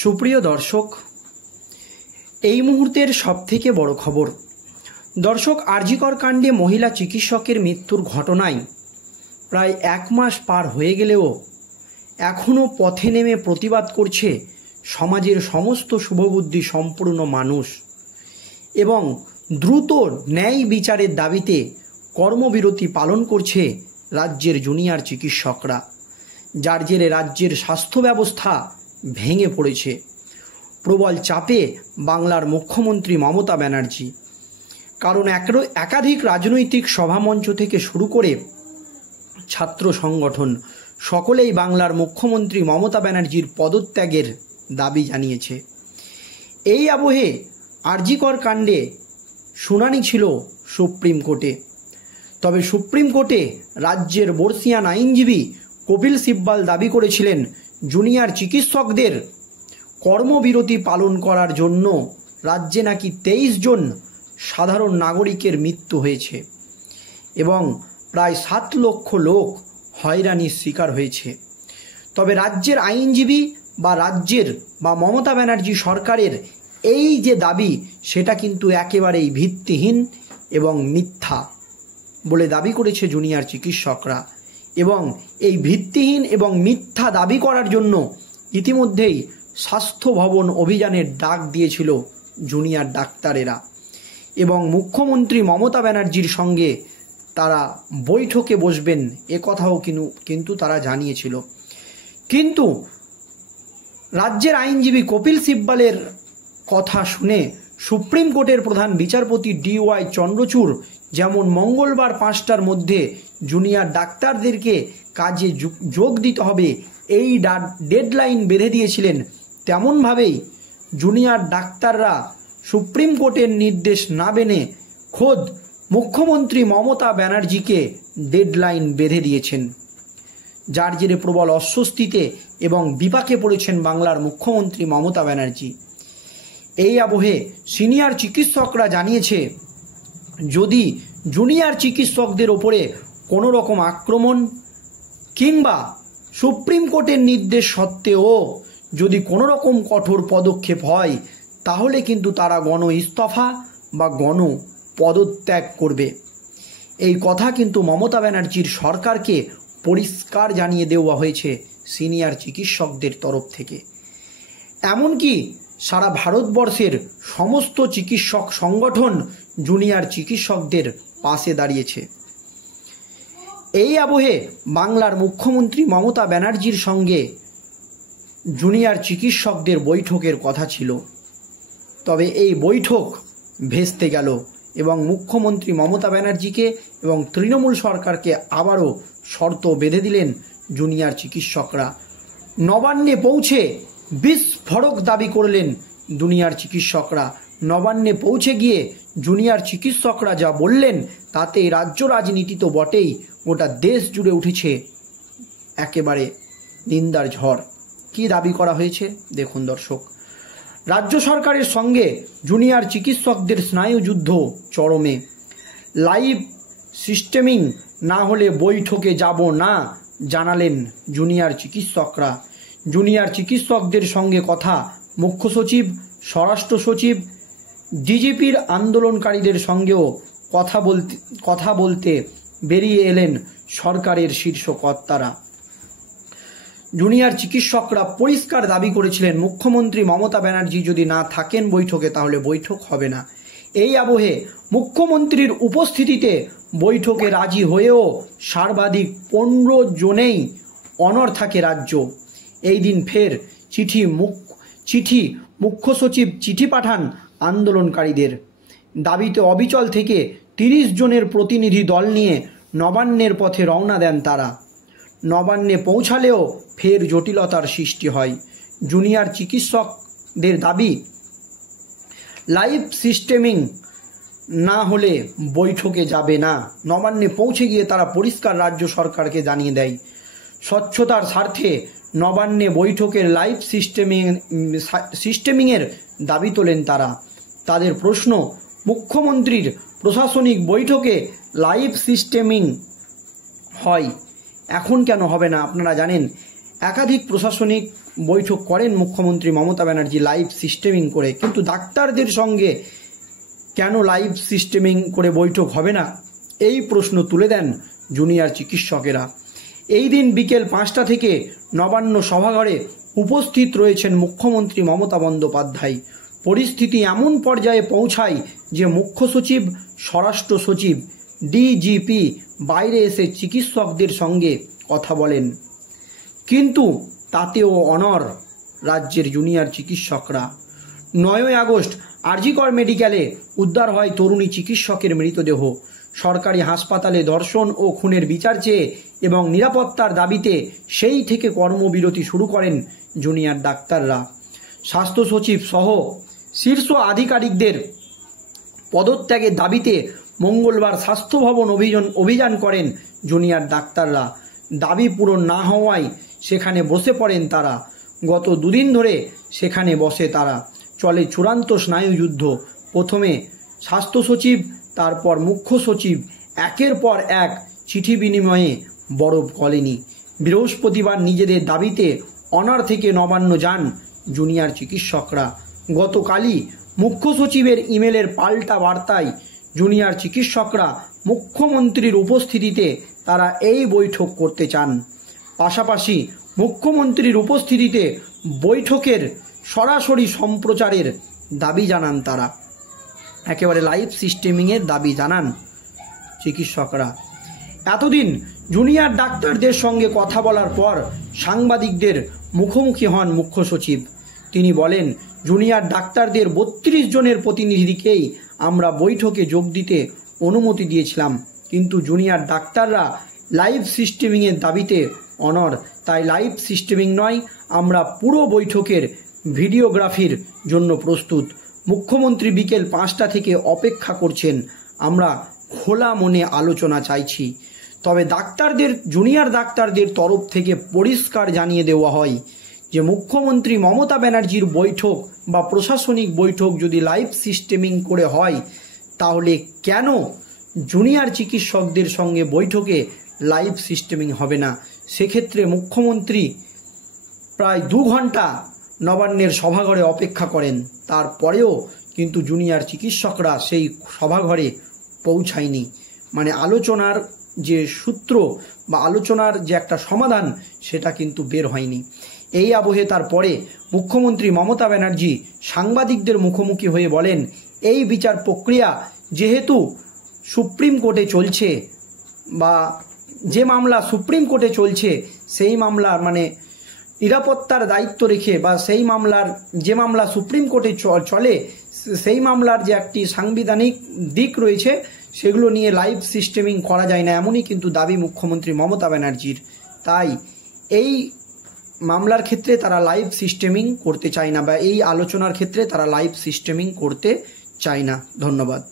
সুপ্রিয় দর্শক, এই মুহূর্তের সবথেকে বড় খবর। দর্শক, আরজিকর কাণ্ডে মহিলা চিকিৎসকের মৃত্যুর ঘটনায় প্রায় 1 মাস পার হয়ে গেলেও এখনও পথে নেমে প্রতিবাদ করছে সমাজের সমস্ত শুভবুদ্ধি সম্পূর্ণ মানুষ এবং দ্রুত ন্যায় বিচারের দাবিতে কর্মবিরতি পালন করছে রাজ্যের জুনিয়র চিকিৎসকরা, যার জেরে রাজ্যের স্বাস্থ্য ব্যবস্থা ভেঙে পড়েছে। প্রবল চাপে বাংলার মুখ্যমন্ত্রী মমতা ব্যানার্জি, কারণ একাধিক রাজনৈতিক সভামঞ্চ থেকে শুরু করে ছাত্র সংগঠন সকলেই বাংলার মুখ্যমন্ত্রী মমতা ব্যানার্জির পদত্যাগের দাবি জানিয়েছে। এই আবহে আরজিকর কাণ্ডে শুনানি ছিল সুপ্রিম কোর্টে। তবে সুপ্রিম কোর্টে রাজ্যের বর্ষিয়ান আইনজীবী কপিল সিব্বাল দাবি করেছিলেন জুনিয়র চিকিৎসকদের কর্মবিরতি পালন করার জন্য রাজ্যে নাকি 23 জন সাধারণ নাগরিকের মৃত্যু হয়েছে এবং প্রায় 7 লক্ষ লোক হয়রানির শিকার হয়েছে। তবে রাজ্যের আইনজীবী বা মমতা ব্যানার্জি সরকারের এই যে দাবি, সেটা কিন্তু একেবারেই ভিত্তিহীন এবং মিথ্যা বলে দাবি করেছে জুনিয়র চিকিৎসকরা। এবং এই ভিত্তিহীন এবং মিথ্যা দাবি করার জন্য ইতিমধ্যেই স্বাস্থ্য ভবন অভিযানের ডাক দিয়েছিল জুনিয়র ডাক্তারেরা এবং মুখ্যমন্ত্রী মমতা ব্যানার্জির সঙ্গে তারা বৈঠকে বসবেন কথাও কিন্তু তারা জানিয়েছিল। কিন্তু রাজ্যের আইনজীবী কপিল সিব্বালের কথা শুনে সুপ্রিম কোর্টের প্রধান বিচারপতি DY চন্দ্রচূড় যেমন মঙ্গলবার 5টার মধ্যে জুনিয়র ডাক্তারদেরকে কাজে যোগ দিতে হবে এই ডেডলাইন বেঁধে দিয়েছিলেন, তেমনভাবেই জুনিয়র ডাক্তাররা সুপ্রিম কোর্টের নির্দেশ না মেনে খোদ মুখ্যমন্ত্রী মমতা ব্যানার্জিকে ডেডলাইন বেঁধে দিয়েছেন, যার জেরে প্রবল অস্বস্তিতে এবং বিপাকে পড়েছেন বাংলার মুখ্যমন্ত্রী মমতা ব্যানার্জি। এই আবহে সিনিয়র চিকিৎসকরা জানিয়েছে, যদি জুনিয়র চিকিৎসকদের ওপরে কোনো রকম আক্রমণ কিংবা সুপ্রিম কোর্টের নির্দেশ সত্ত্বেও যদি কোনো রকম কঠোর পদক্ষেপ হয়, তাহলে কিন্তু তারা গণ ইস্তফা বা গণ পদত্যাগ করবে। এই কথা কিন্তু মমতা ব্যানার্জির সরকারকে পরিষ্কার জানিয়ে দেওয়া হয়েছে সিনিয়র চিকিৎসকদের তরফ থেকে। এমনকি সারা ভারতবর্ষের সমস্ত চিকিৎসক সংগঠন জুনিয়র চিকিৎসকদের পাশে দাঁড়িয়েছে। এই আবহে বাংলার মুখ্যমন্ত্রী মমতা ব্যানার্জির সঙ্গে জুনিয়র চিকিৎসকদের বৈঠকের কথা ছিল, তবে এই বৈঠক ভেস্তে গেল এবং মুখ্যমন্ত্রী মমতা ব্যানার্জিকে এবং তৃণমূল সরকারকে আবারও শর্ত বেঁধে দিলেন জুনিয়র চিকিৎসকরা। নবান্নে পৌঁছে বিস্ফোরক দাবি করলেন জুনিয়র চিকিৎসকরা। নবান্নে পৌঁছে গিয়ে জুনিয়র চিকিৎসকরা যা বললেন, তাতে রাজ্য রাজনীতি তো বটেই, গোটা দেশ জুড়ে উঠেছে একেবারে নিন্দার ঝড়। কি দাবি করা হয়েছে দেখুন দর্শক। রাজ্য সরকারের সঙ্গে জুনিয়র চিকিৎসকদের স্নায়ুযুদ্ধ চরমে। লাইভ সিস্টেমিং না হলে বৈঠকে যাব না, জানালেন জুনিয়র চিকিৎসকরা। জুনিয়র চিকিৎসকদের সঙ্গে কথা মুখ্য সচিব, স্বরাষ্ট্র সচিব, ডিজিপির আন্দোলনকারীদের সঙ্গেও কথা বলতে বেরিয়ে এলেন সরকারের শীর্ষ কর্তারা। জুনিয়র চিকিৎসকরা পরিষ্কার দাবি করেছিলেন, মুখ্যমন্ত্রী মমতা ব্যানার্জি যদি না থাকেন বৈঠকে, তাহলে বৈঠক হবে না। এই আবহে মুখ্যমন্ত্রীর উপস্থিতিতে বৈঠকে রাজি হয়েও সর্বাধিক 15 জনেই অনড় থাকে রাজ্য। এই দিন ফের মুখ্য সচিব চিঠি পাঠান আন্দোলনকারীদের দাবিতে অবিচল থেকে 30 জনের প্রতিনিধি দল নিয়ে নবান্নের পথে রওনা দেন তারা। নবান্নে পৌঁছালেও ফের জটিলতার সৃষ্টি হয়। জুনিয়র চিকিৎসকদের দাবি, লাইভ সিস্টেমিং না হলে বৈঠকে যাবে না। নবান্নে পৌঁছে গিয়ে তারা পরিষ্কার রাজ্য সরকারকে জানিয়ে দেয়। স্বচ্ছতার স্বার্থে নবান্নে বৈঠকের লাইভ সিস্টেমিংয়ের দাবি তোলেন তারা। তাদের প্রশ্ন, মুখ্যমন্ত্রীর প্রশাসনিক বৈঠকে লাইভ সিস্টেমিং হয়, এখন কেন হবে না? আপনারা জানেন একাধিক প্রশাসনিক বৈঠক করেন মুখ্যমন্ত্রী মমতা ব্যানার্জি লাইভ সিস্টেমিং করে, কিন্তু ডাক্তারদের সঙ্গে কেন লাইভ সিস্টেমিং করে বৈঠক হবে না, এই প্রশ্ন তুলে দেন জুনিয়র চিকিৎসকেরা। এই দিন বিকেল 5টা থেকে নবান্ন সভাঘরে উপস্থিত রয়েছেন মুখ্যমন্ত্রী মমতা বন্দ্যোপাধ্যায়। পরিস্থিতি এমন পর্যায়ে পৌঁছায় যে মুখ্য সচিব, স্বরাষ্ট্র সচিব, ডিজিপি বাইরে এসে চিকিৎসকদের সঙ্গে কথা বলেন, কিন্তু তাতেও অনড় রাজ্যের জুনিয়র চিকিৎসকরা। 9ই আগস্ট আরজিকর মেডিকেলে উদ্ধার হয় তরুণী চিকিৎসকের মৃতদেহ। সরকারি হাসপাতালে ধর্ষণ ও খুনের বিচার চেয়ে এবং নিরাপত্তার দাবিতে সেই থেকে কর্মবিরতি শুরু করেন জুনিয়র ডাক্তাররা। স্বাস্থ্য সচিব সহ শীর্ষ আধিকারিকদের পদত্যাগের দাবিতে মঙ্গলবার স্বাস্থ্য ভবন অভিযান করেন জুনিয়র ডাক্তাররা। দাবি পূরণ না হওয়ায় সেখানে বসে পড়েন তারা। গত 2 দিন ধরে সেখানে বসে তারা। চলে চূড়ান্ত স্নায়ুযুদ্ধ। প্রথমে স্বাস্থ্য সচিব, তারপর মুখ্য সচিব একের পর এক চিঠি বিনিময়ে বরফ গলেনি। বৃহস্পতিবার নিজেদের দাবিতে অনার থেকে নবান্ন যান জুনিয়র চিকিৎসকরা। গতকালই মুখ্য সচিবের ইমেলের পাল্টা বার্তায় জুনিয়র চিকিৎসকরা মুখ্যমন্ত্রীর উপস্থিতিতে তারা এই বৈঠক করতে চান। পাশাপাশি মুখ্যমন্ত্রীর উপস্থিতিতে বৈঠকের সরাসরি সম্প্রচারের দাবি জানান তারা। একেবারে লাইভ সিস্টেমিংয়ের দাবি জানান চিকিৎসকরা। এতদিন জুনিয়র ডাক্তারদের সঙ্গে কথা বলার পর সাংবাদিকদের মুখোমুখি হন মুখ্য সচিব। তিনি বলেন, জুনিয়র ডাক্তারদের 32 জনের প্রতিনিধিকেই আমরা বৈঠকে যোগ দিতে অনুমতি দিয়েছিলাম, কিন্তু জুনিয়র ডাক্তাররা লাইভ সিস্টেমিংয়ের দাবিতে অনড়। তাই লাইভ সিস্টেমিং নয়, আমরা পুরো বৈঠকের ভিডিওগ্রাফির জন্য প্রস্তুত। মুখ্যমন্ত্রী বিকেল 5টা থেকে অপেক্ষা করছেন। আমরা খোলা মনে আলোচনা চাইছি। তবে জুনিয়র ডাক্তারদের তরফ থেকে পরিষ্কার জানিয়ে দেওয়া হয় যে মুখ্যমন্ত্রী মমতা ব্যানার্জির বৈঠক বা প্রশাসনিক বৈঠক যদি লাইভ সিস্টেমিং করে হয়, তাহলে কেন জুনিয়র চিকিৎসকদের সঙ্গে বৈঠকে লাইভ সিস্টেমিং হবে না? সেক্ষেত্রে মুখ্যমন্ত্রী প্রায় 2 ঘন্টা নবান্নের সভাঘরে অপেক্ষা করেন। তারপরেও কিন্তু জুনিয়র চিকিৎসকরা সেই সভাঘরে পৌঁছায়নি। মানে আলোচনার যে সূত্র বা আলোচনার যে একটা সমাধান, সেটা কিন্তু বের হয়নি। এই আবহে তারপরে মুখ্যমন্ত্রী মমতা ব্যানার্জি সাংবাদিকদের মুখোমুখি হয়ে বলেন, এই বিচার প্রক্রিয়া যেহেতু সুপ্রিম কোর্টে চলছে, বা যে মামলা সুপ্রিম কোর্টে চলছে, সেই মামলার নিরাপত্তার দায়িত্ব রেখে বা সেই মামলার যে মামলা সুপ্রিম কোর্টে চলে, সেই মামলার যে একটি সাংবিধানিক দিক রয়েছে, সেগুলো নিয়ে লাইভ সিস্টেমিং করা যায় না, এমনই কিন্তু দাবি মুখ্যমন্ত্রী মমতা ব্যানার্জির। তাই এই মামলার ক্ষেত্রে তারা লাইভ সিস্টেমিং করতে চায় না, বা এই আলোচনার ক্ষেত্রে তারা লাইভ সিস্টেমিং করতে চায় না। ধন্যবাদ।